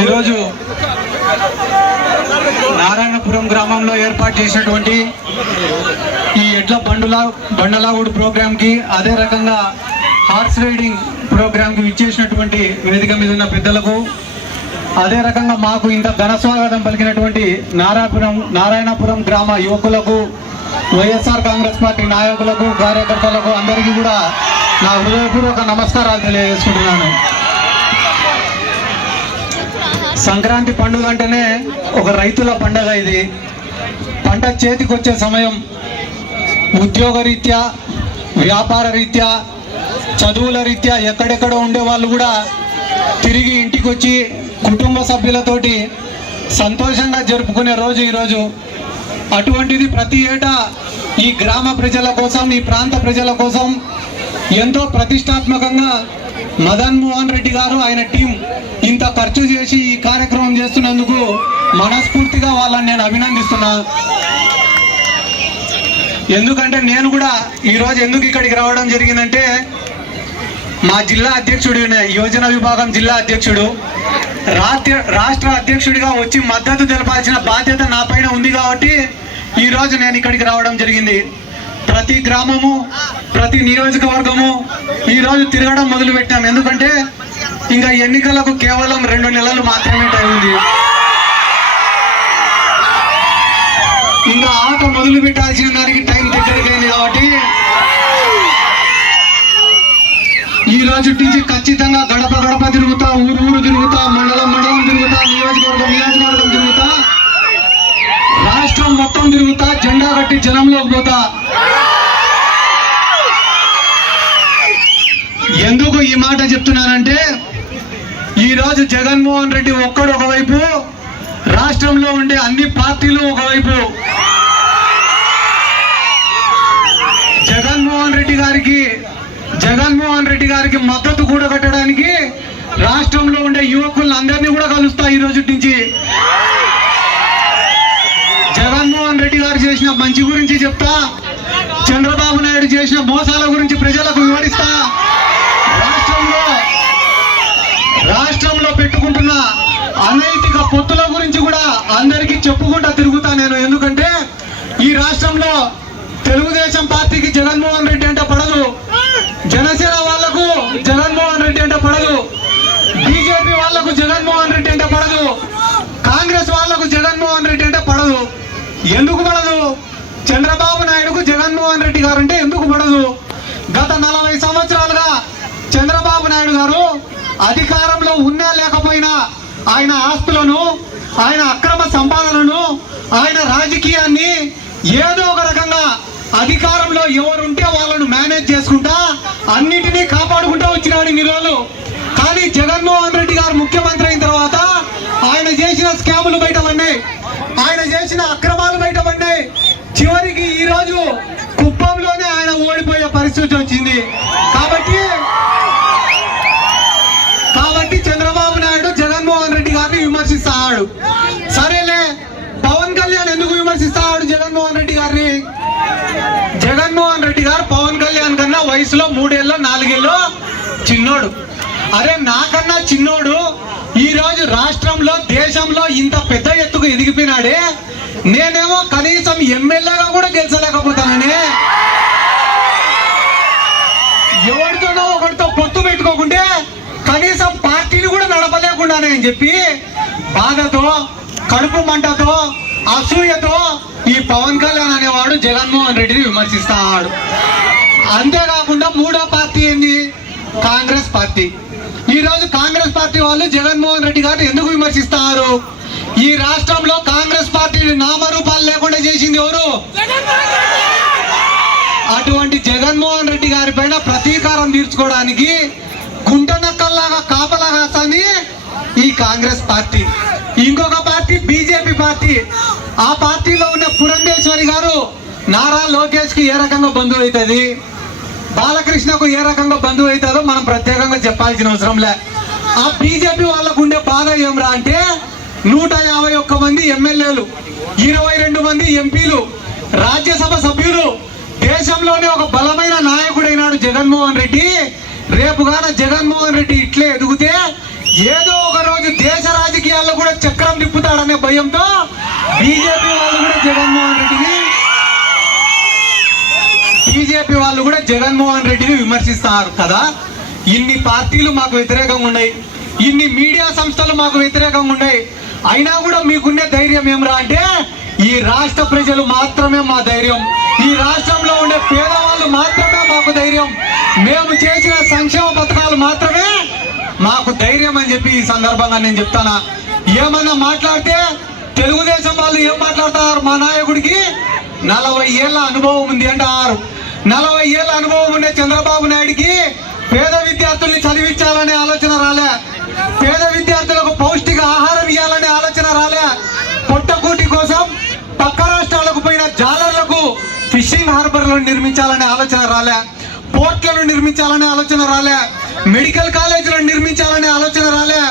ఈరోజు నారాయణపురం గ్రామంలో ఏర్పాటు చేసినటువంటి ఈ ఎడ్ల బండులా బండలాగుడు ప్రోగ్రాంకి అదే రకంగా హార్స్ రైడింగ్ ప్రోగ్రాంకి విచ్చేసినటువంటి వేదిక మీద ఉన్న పెద్దలకు అదే రకంగా మాకు ఇంత ఘన స్వాగతం పలికినటువంటి నారాయణపురం నారాయణపురం గ్రామ యువకులకు వైఎస్ఆర్ కాంగ్రెస్ పార్టీ నాయకులకు కార్యకర్తలకు అందరికీ కూడా నా హృదయపూర్వక నమస్కారాలు తెలియజేసుకుంటున్నాను సంక్రాంతి పండుగ అంటేనే ఒక రైతుల పండగ ఇది పంట చేతికొచ్చే సమయం ఉద్యోగ రీత్యా వ్యాపార రీత్యా చదువుల రీత్యా ఎక్కడెక్కడ ఉండే వాళ్ళు కూడా తిరిగి ఇంటికి వచ్చి కుటుంబ సభ్యులతోటి సంతోషంగా జరుపుకునే రోజు ఈరోజు అటువంటిది ప్రతి ఏటా ఈ గ్రామ ప్రజల కోసం ఈ ప్రాంత ప్రజల కోసం ఎంతో ప్రతిష్టాత్మకంగా మదన్ మోహన్ రెడ్డి గారు ఆయన టీం ఇంత ఖర్చు చేసి ఈ కార్యక్రమం చేస్తున్నందుకు మనస్ఫూర్తిగా వాళ్ళని నేను అభినందిస్తున్నా ఎందుకంటే నేను కూడా ఈరోజు ఎందుకు ఇక్కడికి రావడం జరిగిందంటే మా జిల్లా అధ్యక్షుడు యోజన విభాగం జిల్లా అధ్యక్షుడు రాష్ట్ర అధ్యక్షుడిగా వచ్చి మద్దతు తెలపాల్సిన బాధ్యత నా పైన ఉంది కాబట్టి ఈరోజు నేను ఇక్కడికి రావడం జరిగింది ప్రతి గ్రామము ప్రతి నియోజకవర్గము ఈరోజు తిరగడం మొదలుపెట్టాం ఎందుకంటే ఇంకా ఎన్నికలకు కేవలం రెండు నెలలు మాత్రమే టైం ఉంది ఇంకా ఆట మొదలు పెట్టాల్సిన దానికి టైం దగ్గరికైంది కాబట్టి చుట్టించి ఖచ్చితంగా గడప గడప తిరుగుతా ఊరు ఊరు తిరుగుతా మండలం మండలం తిరుగుతా నియోజకవర్గం నియోజకవర్గం తిరుగుతా రాష్ట్రం మొత్తం తిరుగుతా జెండా కట్టి జనంలోకి పోతా ఎందుకు ఈ మాట చెప్తున్నానంటే ఈరోజు జగన్మోహన్ రెడ్డి ఒక్కడు ఒకవైపు రాష్ట్రంలో ఉండే అన్ని పార్టీలు ఒకవైపు జగన్మోహన్ రెడ్డి గారికి మద్దతు కూడా పెట్టడానికి రాష్ట్రంలో ఉండే అందరినీ కూడా కలుస్తా ఈ రోజు నుంచి జగన్మోహన్ రెడ్డి గారు చేసిన మంచి గురించి చెప్తా చంద్రబాబు నాయుడు చేసిన మోసాల గురించి ప్రజలకు వివరిస్తా రాష్ట్రంలో రాష్ట్రంలో పెట్టుకుంటున్న అనైతిక పొత్తుల గురించి కూడా అందరికీ చెప్పుకుంటా తిరుగుతా నేను ఎందుకంటే ఈ రాష్ట్రంలో తెలుగుదేశం పార్టీకి జగన్మోహన్ రెడ్డి అంటే పడదు జనసేన వాళ్లకు జగన్మోహన్ రెడ్డి అంటే పడదు బీజేపీ వాళ్లకు జగన్మోహన్ రెడ్డి అంటే పడదు కాంగ్రెస్ వాళ్లకు జగన్మోహన్ రెడ్డి అంటే పడదు ఎందుకు పడదు చంద్రబాబు నాయుడుకు జగన్మోహన్ రెడ్డి గారు అంటే ఎందుకు పడదు గత నలభై సంవత్సరాలుగా చంద్రబాబు నాయుడు గారు అధికారంలో ఉన్నా లేకపోయినా ఆయన ఆస్తులను ఆయన అక్రమ సంపాదనను ఆయన రాజకీయాన్ని ఏదో ఒక రకంగా అధికారంలో ఎవరుంటే వాళ్ళను మేనేజ్ చేసుకుంటా అన్నిటినీ కాపాడుకుంటూ వచ్చినాడు ఇన్ని రోజులు కానీ జగన్మోహన్ రెడ్డి గారు ముఖ్యమంత్రి అయిన తర్వాత ఆయన చేసిన స్కాములు బయట ఆయన చేసిన అక్రమాలు బయట చివరికి ఈరోజు కుప్పంలోనే ఆయన ఓడిపోయే పరిస్థితి వచ్చింది కాబట్టి వయసులో మూడేళ్ళ నాలుగేళ్ళు చిన్నోడు అరే నాకన్నా చిన్నోడు ఈరోజు రాష్ట్రంలో దేశంలో ఇంత పెద్ద ఎత్తుకు ఎదిగిపోయినాడే నేనేమో కనీసం ఎమ్మెల్యేగా కూడా గెలిచలేకపోతానని ఎవరితోనో ఒకరితో పొత్తు పెట్టుకోకుంటే కనీసం పార్టీని కూడా నడపలేకుండానే అని చెప్పి బాధతో కడుపు మంటతో అసూయతో ఈ పవన్ కళ్యాణ్ అనేవాడు జగన్మోహన్ రెడ్డిని విమర్శిస్తాడు అంతేకాకుండా మూడో పార్టీ ఏంటి కాంగ్రెస్ పార్టీ ఈరోజు కాంగ్రెస్ పార్టీ వాళ్ళు జగన్మోహన్ రెడ్డి గారు ఎందుకు విమర్శిస్తారు ఈ రాష్ట్రంలో కాంగ్రెస్ పార్టీని నామరూపాలు లేకుండా చేసింది ఎవరు అటువంటి జగన్మోహన్ రెడ్డి గారి పైన ప్రతీకారం తీర్చుకోవడానికి గుంటనక్కల్లాగా కాపలా కాస్తాని ఈ కాంగ్రెస్ పార్టీ ఇంకొక పార్టీ బీజేపీ పార్టీ ఆ పార్టీలో ఉన్న పురంధేశ్వరి గారు నారా లోకేష్ కి ఏ రకంగా బంధువు అవుతుంది బాలకృష్ణకు ఏ రకంగా బంధువు అవుతుందో మనం ప్రత్యేకంగా చెప్పాల్సిన అవసరం లే ఆ బీజేపీ వాళ్ళకు ఉండే బాధ ఏమరా అంటే నూట యాభై ఒక్క మంది ఎమ్మెల్యేలు ఇరవై రెండు మంది ఎంపీలు రాజ్యసభ సభ్యులు దేశంలోనే ఒక బలమైన నాయకుడైనాడు జగన్మోహన్ రెడ్డి రేపుగాన జగన్మోహన్ రెడ్డి ఇట్లే ఎదుగుతే ఏదో ఒక రోజు దేశ రాజకీయాల్లో కూడా చక్రం తిప్పుతాడనే భయంతో బీజేపీ వాళ్ళు కూడా జగన్మోహన్ రెడ్డిని బీజేపీ వాళ్ళు కూడా జగన్మోహన్ రెడ్డిని విమర్శిస్తారు కదా ఇన్ని పార్టీలు మాకు వ్యతిరేకంగా ఉన్నాయి ఇన్ని మీడియా సంస్థలు మాకు వ్యతిరేకంగా ఉన్నాయి అయినా కూడా మీకున్న ధైర్యం ఏమరా అంటే ఈ రాష్ట్ర ప్రజలు మాత్రమే మా ధైర్యం ఈ రాష్ట్రంలో ఉండే పేదవాళ్ళు మాత్రమే మాకు ధైర్యం మేము చేసిన సంక్షేమ పథకాలు మాత్రమే మాకు ధైర్యం అని చెప్పి ఈ సందర్భంగా నేను చెప్తానా ఏమన్నా మాట్లాడితే తెలుగుదేశం వాళ్ళు ఏం మాట్లాడతారు మా నాయకుడికి నలభై ఏళ్ళ అనుభవం ఉంది అంటారు నలభై ఏళ్ళ అనుభవం ఉండే చంద్రబాబు నాయుడికి పేద విద్యార్థుల్ని చదివించాలనే ఆలోచన రాలే పేద విద్యార్థులకు పౌష్టిక ఆహారం ఇవ్వాలనే ఆలోచన రాలే పొట్టకూటి కోసం పక్క రాష్ట్రాలకు పోయిన జాలర్లకు ఫిషింగ్ హార్బర్లు నిర్మించాలనే ఆలోచన రాలే పోర్ట్లను నిర్మించాలనే ఆలోచన రాలే మెడికల్ కాలేజీలను నిర్మించాలనే ఆలోచన రాలే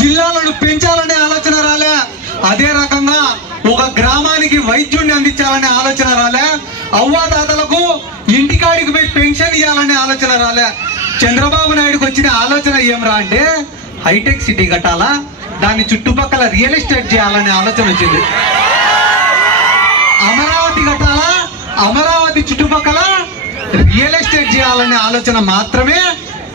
జిల్లాలను పెంచాలనే ఆలోచన రాలే అదే రకంగా ఒక గ్రామానికి వైద్యుడిని అందించాలనే ఆలోచన రాలే అవ్వాదాతలకు ఇంటికాడికి పోయి పెన్షన్ ఇవ్వాలనే ఆలోచన రాలే చంద్రబాబు నాయుడుకి వచ్చిన ఆలోచన ఏం రా అంటే హైటెక్ సిటీ కట్టాలా దాని చుట్టుపక్కల రియల్ ఎస్టేట్ చేయాలనే ఆలోచన వచ్చింది అమరావతి కట్టాలా అమరావతి చుట్టుపక్కల రియల్ ఎస్టేట్ చేయాలనే ఆలోచన మాత్రమే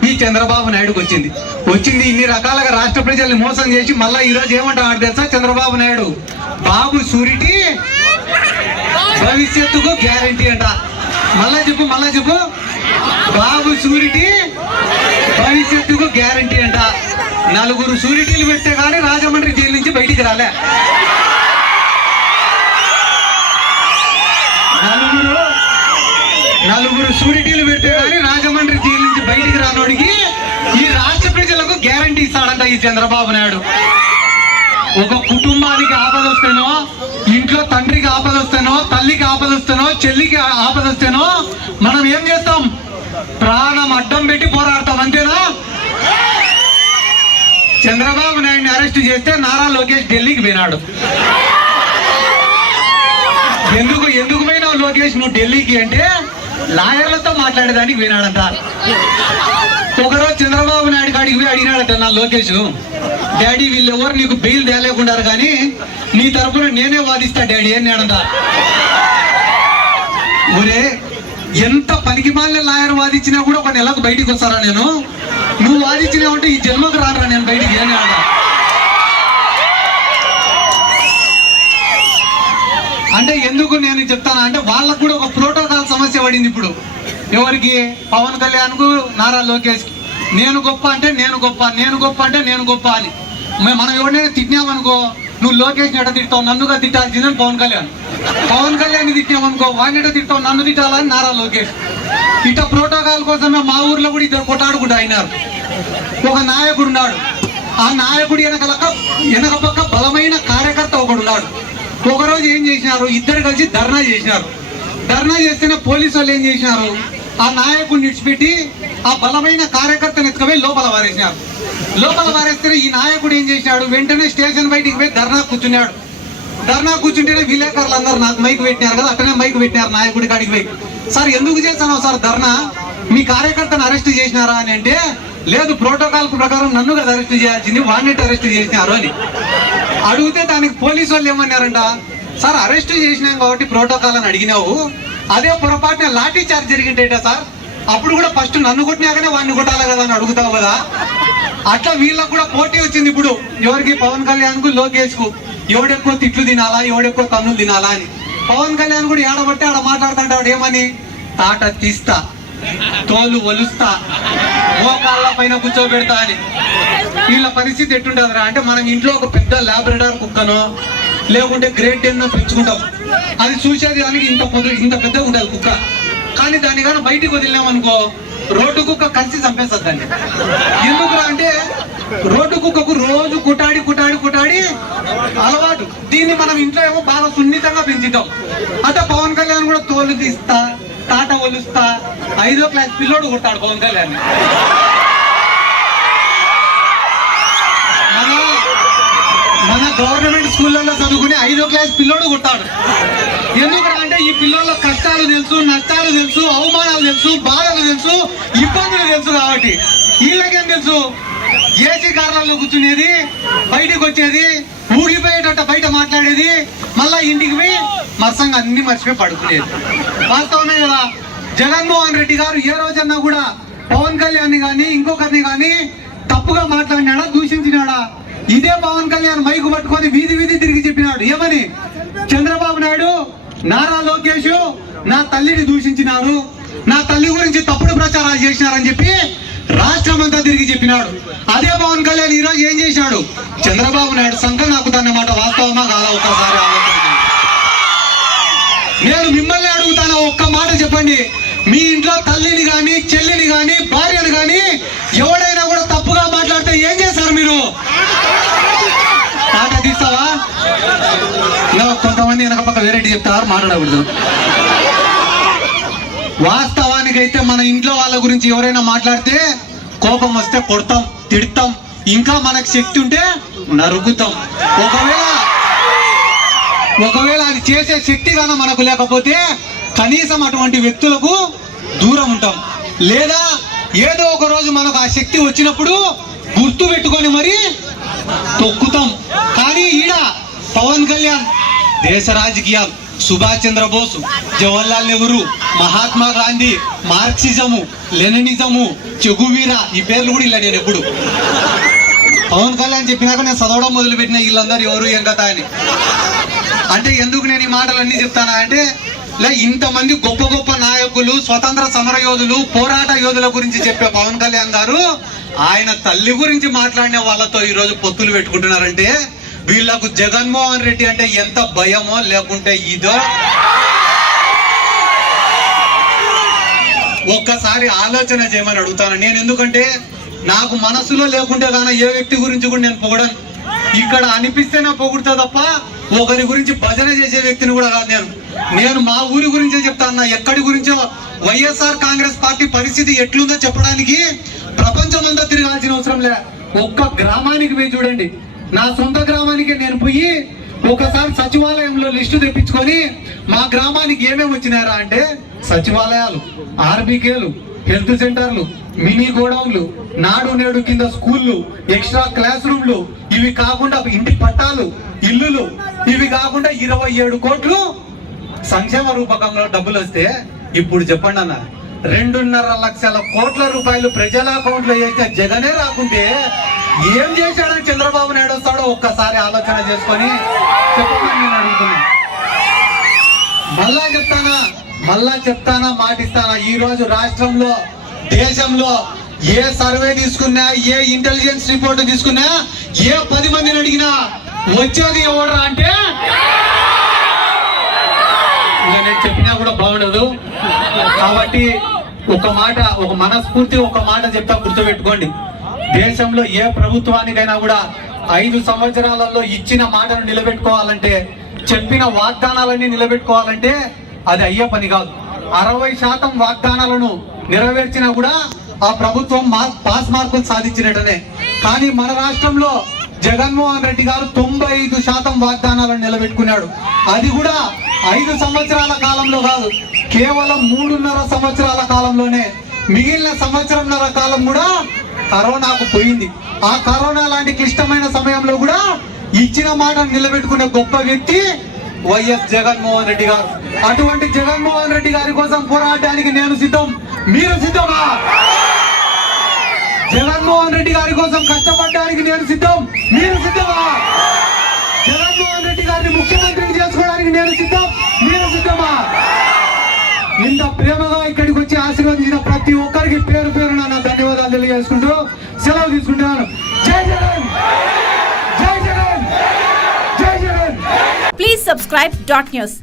ఈ చంద్రబాబు నాయుడుకి వచ్చింది వచ్చింది ఇన్ని రకాలుగా రాష్ట్ర ప్రజల్ని మోసం చేసి మళ్ళీ ఈరోజు ఏమంటాడు తెలుసా చంద్రబాబు నాయుడు బాబు సూరిటీ భవిష్యత్తుకు గ్యారంటీ అంట మళ్ళా చెప్పు మళ్ళా చెప్పు బాబు సూరిటీ భవిష్యత్తుకు గ్యారంటీ అంట నలుగురు సూరిటీలు పెట్టే కానీ రాజమండ్రి జైలు నుంచి బయటికి రాలే నలుగురు నలుగురు సూరిటీలు పెట్టే కానీ రాజమండ్రి జైలు నుంచి బయటికి రానోడికి ఈ రాష్ట్ర ప్రజలకు గ్యారంటీ ఇస్తాడంట ఈ చంద్రబాబు నాయుడు ఒక కుటుంబానికి ఆపద వస్తేనో ఇంట్లో తండ్రికి ఆపదొస్తానో తల్లికి ఆపదొస్తానో చెల్లికి ఆపదొస్తానో మనం ఏం చేస్తాం ప్రాణం అడ్డం పెట్టి పోరాడతాం అంతేనా చంద్రబాబు నాయుడిని అరెస్ట్ చేస్తే నారా లోకేష్ ఢిల్లీకి పోయినాడు ఎందుకు ఎందుకు పోయినావు లోకేష్ నువ్వు ఢిల్లీకి అంటే లాయర్లతో మాట్లాడేదానికి పోయినాడంట ఒకరోజు చంద్రబాబు నాయుడు కాడికి పోయి అడిగినాడట నా లోకేష్ డాడీ వీళ్ళు ఎవరు నీకు బెయిల్ తేలేకున్నారు కానీ నీ తరపున నేనే వాదిస్తా డాడీ అని నేనంట ఒరే ఎంత పనికి మాలిన లాయర్ వాదించినా కూడా ఒక నెలకు బయటికి వస్తారా నేను నువ్వు వాదించినా ఉంటే ఈ జన్మకు రారా నేను బయటికి ఏం అడదా అంటే ఎందుకు నేను చెప్తాను అంటే వాళ్ళకు కూడా ఒక ప్రోటోకాల్ సమస్య పడింది ఇప్పుడు ఎవరికి పవన్ కు నారా లోకేష్ నేను గొప్ప అంటే నేను గొప్ప నేను గొప్ప అంటే నేను గొప్ప అని మనం ఎవరినైనా తిట్టినామనుకో నువ్వు లోకేష్ ఎట తిట్టావు నన్నుగా తిట్టాల్సిందని పవన్ కళ్యాణ్ పవన్ కళ్యాణ్ తిట్టామనుకో వాడిని ఎట తిట్టావు నన్ను తిట్టాలని నారా లోకేష్ ఇట ప్రోటోకాల్ కోసమే మా ఊర్లో కూడా ఇద్దరు కూడా అయినారు ఒక నాయకుడు ఉన్నాడు ఆ నాయకుడు వెనకలక వెనక పక్క బలమైన కార్యకర్త ఒకడు ఉన్నాడు ఒకరోజు ఏం చేసినారు ఇద్దరు కలిసి ధర్నా చేసినారు ధర్నా చేస్తేనే పోలీసు వాళ్ళు ఏం చేసినారు ఆ నాయకుడిని విడిచిపెట్టి ఆ బలమైన కార్యకర్తను ఎత్తుకపోయి లోపల వారేసినారు లోపల వారేస్తే ఈ నాయకుడు ఏం చేసినాడు వెంటనే స్టేషన్ బయటికి పోయి ధర్నా కూర్చున్నాడు ధర్నా కూర్చుంటేనే విలేకరులు అందరు నాకు మైక్ పెట్టినారు కదా అట్టనే మైక్ పెట్టినారు నాయకుడి కాడికి పోయి సార్ ఎందుకు చేస్తాను సార్ ధర్నా మీ కార్యకర్తను అరెస్ట్ చేసినారా అని అంటే లేదు ప్రోటోకాల్ ప్రకారం నన్ను కదా అరెస్ట్ చేయాల్సింది వాడిని అరెస్ట్ చేసినారు అని అడిగితే దానికి పోలీసు వాళ్ళు ఏమన్నారంట సార్ అరెస్ట్ చేసినాం కాబట్టి ప్రోటోకాల్ అని అడిగినావు అదే పొరపాటున లాఠీ చార్జ్ జరిగిందేట సార్ అప్పుడు కూడా ఫస్ట్ నన్ను కొట్టినాకనే వాడిని కొట్టాలి కదా అని అడుగుతావు కదా అట్లా వీళ్ళకు కూడా పోటీ వచ్చింది ఇప్పుడు ఎవరికి పవన్ కళ్యాణ్ కు లోకేష్ కు ఎవడెక్కువ తిట్లు తినాలా ఎవడెక్కువ తన్నులు తినాలా అని పవన్ కళ్యాణ్ కూడా ఏడబట్టి ఆడ మాట్లాడుతుంటాడు ఏమని తాట తీస్తా తోలు ఒలుస్తా మోకాళ్ళ పైన కూర్చోబెడతా అని వీళ్ళ పరిస్థితి ఎట్టుంటుందిరా అంటే మనం ఇంట్లో ఒక పెద్ద ల్యాబరేటర్ కుక్కనో లేకుంటే గ్రేట్ డెన్నో పెంచుకుంటాం అది చూసేది దానికి ఇంత పొద్దు ఇంత పెద్దగా ఉంటుంది కుక్క కానీ దాన్ని కానీ బయటికి వదిలినామనుకో రోడ్డు కుక్క కలిసి చంపేస్తుంది దాన్ని ఎందుకురా అంటే రోడ్డు కుక్కకు రోజు కుటాడి కుటాడి కుటాడి అలవాటు దీన్ని మనం ఇంట్లో ఏమో బాగా సున్నితంగా పెంచుతాం అంటే పవన్ కళ్యాణ్ కూడా తోలు తీస్తా తాట ఒలుస్తా ఐదో క్లాస్ పిల్లోడు కుట్టాడు పవన్ కళ్యాణ్ గవర్నమెంట్ స్కూళ్ళల్లో చదువుకుని ఐదో క్లాస్ పిల్లోడు కొట్టాడు ఎందుకంటే ఈ పిల్లల కష్టాలు తెలుసు నష్టాలు తెలుసు అవమానాలు తెలుసు బాధలు తెలుసు ఇబ్బందులు తెలుసు కాబట్టి వీళ్ళకేం తెలుసు ఏసీ కారణాల్లో కూర్చునేది బయటకు వచ్చేది ఊగిపోయేటట్టు బయట మాట్లాడేది మళ్ళా ఇంటికి పోయి మత్సంగా అన్ని మర్చిపోయి పడుకునేది వాస్తవమే కదా జగన్మోహన్ రెడ్డి గారు ఏ రోజన్నా కూడా పవన్ కళ్యాణ్ కానీ ఇంకొకరిని కానీ తప్పుగా మాట్లాడినాడా దూషించినాడా ఇదే పవన్ కళ్యాణ్ మైకు పట్టుకొని వీధి వీధి తిరిగి చెప్పినాడు ఏమని చంద్రబాబు నాయుడు నారా లోకేష్ నా తల్లిని దూషించినారు నా తల్లి గురించి తప్పుడు ప్రచారాలు చేసినారని చెప్పి రాష్ట్రం అంతా తిరిగి చెప్పినాడు అదే పవన్ కళ్యాణ్ ఈరోజు ఏం చేశాడు చంద్రబాబు నాయుడు సంఘం మాట వాస్తవమా కాదా ఒక్కసారి నేను మిమ్మల్ని అడుగుతాను ఒక్క మాట చెప్పండి మీ ఇంట్లో తల్లిని కానీ చెల్లిని కానీ భార్యను కానీ ఎవడైనా కూడా తప్పుగా మాట్లాడితే ఏం చేశారు మీరు చేస్తావా కొంతమంది వెనక పక్క వెరైటీ చెప్తారు మాట్లాడకూడదు వాస్తవానికైతే మన ఇంట్లో వాళ్ళ గురించి ఎవరైనా మాట్లాడితే కోపం వస్తే కొడతాం తిడతాం ఇంకా మనకు శక్తి ఉంటే నరుగుతాం ఒకవేళ ఒకవేళ అది చేసే శక్తి కానీ మనకు లేకపోతే కనీసం అటువంటి వ్యక్తులకు దూరం ఉంటాం లేదా ఏదో ఒక రోజు మనకు ఆ శక్తి వచ్చినప్పుడు గుర్తు పెట్టుకొని మరి తొక్కుతాం పవన్ కళ్యాణ్ దేశ రాజకీయాలు Subhash Chandra Bose Jawaharlal Nehru Mahatma Gandhi Marxism Leninism Che Guevara ఈ పేర్లు కూడా ఇలా నేను ఎప్పుడు పవన్ కళ్యాణ్ చెప్పినాక నేను చదవడం మొదలుపెట్టిన వీళ్ళందరూ ఎవరు ఏం కథ అని అంటే ఎందుకు నేను ఈ మాటలన్నీ చెప్తానా అంటే లే ఇంతమంది గొప్ప గొప్ప నాయకులు స్వతంత్ర సమర యోధులు పోరాట యోధుల గురించి చెప్పే పవన్ కళ్యాణ్ గారు ఆయన తల్లి గురించి మాట్లాడిన వాళ్ళతో ఈరోజు పొత్తులు పెట్టుకుంటున్నారంటే వీళ్ళకు జగన్మోహన్ రెడ్డి అంటే ఎంత భయమో లేకుంటే ఇదో ఒక్కసారి ఆలోచన చేయమని అడుగుతాను నేను ఎందుకంటే నాకు మనసులో లేకుంటే కానీ ఏ వ్యక్తి గురించి కూడా నేను పొగడను ఇక్కడ అనిపిస్తేనే పొగుడుతా తప్ప ఒకరి గురించి భజన చేసే వ్యక్తిని కూడా కాదు నేను నేను మా ఊరి గురించే చెప్తాను ఎక్కడి గురించో వైఎస్ఆర్ కాంగ్రెస్ పార్టీ పరిస్థితి ఎట్లుందో చెప్పడానికి ప్రపంచం అంతా తిరగాల్సిన అవసరం లే ఒక్క గ్రామానికి మీరు చూడండి నా సొంత గ్రామానికి నేను పోయి ఒకసారి సచివాలయంలో లిస్టు తెప్పించుకొని మా గ్రామానికి ఏమేమి వచ్చినారా అంటే సచివాలయాలు ఆర్బీకేలు హెల్త్ సెంటర్లు మినీ గోడౌన్లు నాడు నేడు కింద స్కూళ్ళు ఎక్స్ట్రా క్లాస్ రూమ్లు ఇవి కాకుండా ఇంటి పట్టాలు ఇల్లులు ఇవి కాకుండా ఇరవై ఏడు కోట్లు సంక్షేమ రూపకంలో డబ్బులు వస్తే ఇప్పుడు చెప్పండి అన్న రెండున్నర లక్షల కోట్ల రూపాయలు ప్రజల అకౌంట్లో వేసిన జగనే రాకుంటే ఏం చేశాడని చంద్రబాబు నాయుడు వస్తాడో ఒక్కసారి ఆలోచన చేసుకొని చెప్పమని నేను అడుగుతున్నా మళ్ళా చెప్తానా మళ్ళా చెప్తానా మాటిస్తానా ఈ రోజు రాష్ట్రంలో దేశంలో ఏ సర్వే తీసుకున్నా ఏ ఇంటెలిజెన్స్ రిపోర్ట్ తీసుకున్నా ఏ పది మందిని అడిగినా వచ్చేది ఎవడరా అంటే నేను చెప్పినా కూడా బాగుండదు కాబట్టి ఒక మాట ఒక మనస్ఫూర్తి ఒక మాట చెప్తా గుర్తుపెట్టుకోండి దేశంలో ఏ ప్రభుత్వానికైనా కూడా ఐదు సంవత్సరాలలో ఇచ్చిన మాటను నిలబెట్టుకోవాలంటే చెప్పిన వాగ్దానాలన్నీ నిలబెట్టుకోవాలంటే అది అయ్యే పని కాదు అరవై శాతం వాగ్దానాలను నెరవేర్చినా కూడా ఆ ప్రభుత్వం పాస్ మార్కులు సాధించినట్టనే కానీ మన రాష్ట్రంలో జగన్మోహన్ రెడ్డి గారు తొంభై ఐదు శాతం వాగ్దానాలను నిలబెట్టుకున్నాడు అది కూడా ఐదు సంవత్సరాల కాలంలో కాదు కేవలం మూడున్నర సంవత్సరాల కాలంలోనే మిగిలిన సంవత్సరంన్నర కాలం కూడా కరోనాకు పోయింది ఆ కరోనా లాంటి క్లిష్టమైన సమయంలో కూడా ఇచ్చిన మాట నిలబెట్టుకునే గొప్ప వ్యక్తి వైఎస్ జగన్మోహన్ రెడ్డి గారు అటువంటి జగన్మోహన్ రెడ్డి గారి కోసం పోరాడడానికి నేను సిద్ధం మీరు సిద్ధమా జగన్మోహన్ రెడ్డి గారి కోసం కష్టపడడానికి నేను సిద్ధం మీరు సిద్ధమా జగన్మోహన్ రెడ్డి గారిని ముఖ్యమంత్రిని చేసుకోవడానికి నేను సిద్ధం మీరు సిద్ధమా ఇంత ప్రేమగా ఇక్కడికి వచ్చి ఆశీర్వదించిన ప్రతి ఒక్కరికి పేరు పేరు తెలియజేసుకుంటూ సెలవు తీసుకుంటున్నాను జై జగన్ జై జగన్ జై Jagan please subscribe dot news